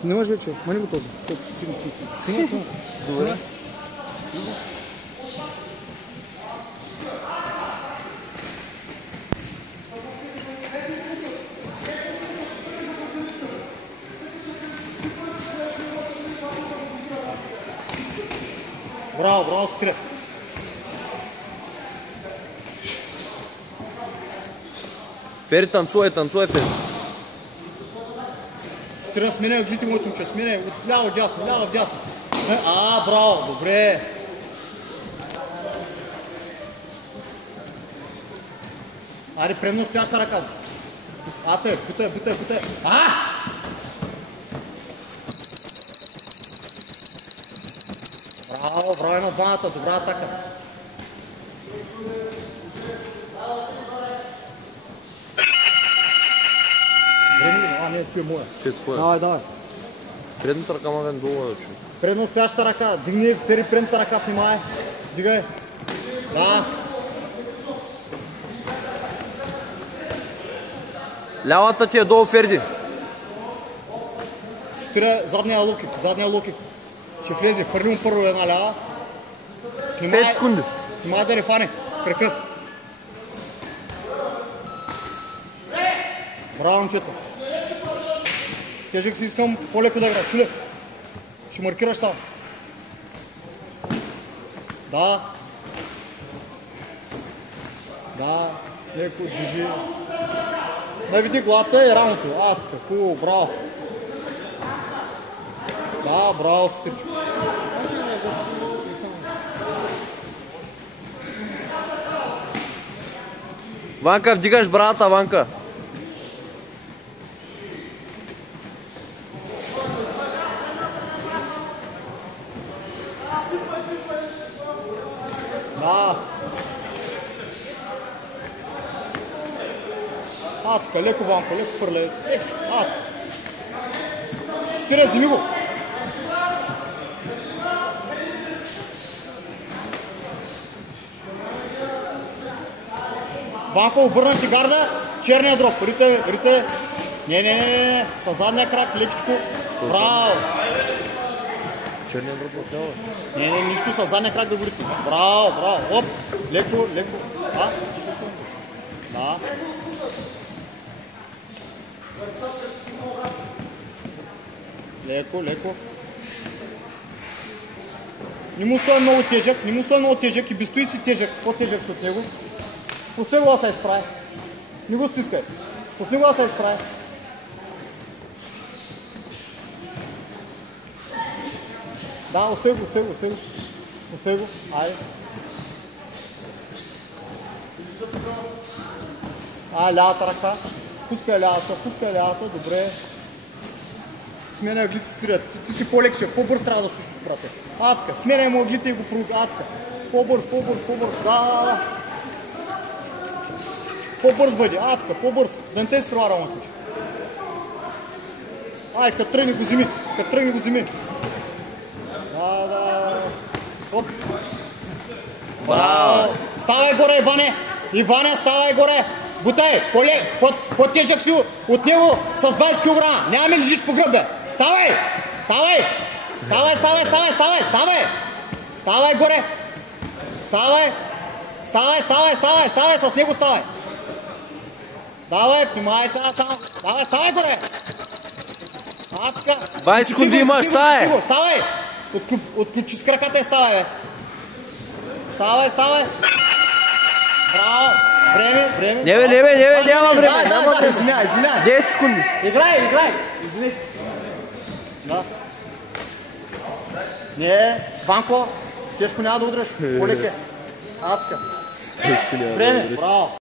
Снимаш вече? Мани го този. Снимай. Добре. Браво, браво, Спира. Фери, танцуй, Фери. Спира, сменяй оглите моето момче, сменяй от ляво дясно, ляво дясно. Браво, добре. Аре, премно стояща ръка. Ате, бутай. Браво е на дваната, добра атака. Не, това е моя. Давай. Предната ръка ма долу е. Предно стояща ръка. Дигни, Фери, предната ръка, внимай. Дигай. Да. Лявата ти е долу, Ферди. Спира задния лукик. Ще влезе, хвърли му първо една лява. 5 секунди. Внимай да не фане. Кръка. Браво, момчета. Тежък си искам по-леко да игра. Чуле. Ще маркираш сам. Да. Леко движи. Наведи главата и рамото. Така, хубаво, браво. Да, браво, Стирчо. Ванка, вдигаш брата, Ванка. Да. Така, леко, Ванко, леко фърляй. Така. Спира, вземи го. Ванко, обърна ти гарда, черния дроп. Рите. Не. Със задния крак, лекичко. Браво. Черния дроп отляво. Не, нищо, със задния крак да го ритне. Браво. Оп, леко. Да. Леко. Не му стои много тежък и би стои си тежък, по-тежък от него. Пусти го да се изправи. Не го стискай. Пусти го да се изправи. Да, остави го. Айде. Лявата ръка. Пускай лявата, добре. Сменяй аглите, Спирят. Ти си по-лекше, по-бърз трябва да слушаш, брате. Така, сменяй му аглите и го провокай. По-бърз. Да. По-бърз бъди, по-бърз. Да не те изпревара на ключ. Като тръгни го вземи. Да. Оп. Браво. Ставай горе, Иване. Иване, ставай горе. Бутай, по-тежък си от него с 20 кг. Няма ми лежиш по гръб, бе. Ставай. Ставай горе. Ставай, с него ставай. Давай, внимай сега само. Ставай горе. 20 секунди имаш, ставай. Отключи с краката и ставай, бе. Ставай. Браво. Време. Не, няма време. Да, извиняй. 10 секунди. Играй. Извини. Да. Не, Ванко, тежко няма да удреш. По-леке. Така. Време, браво.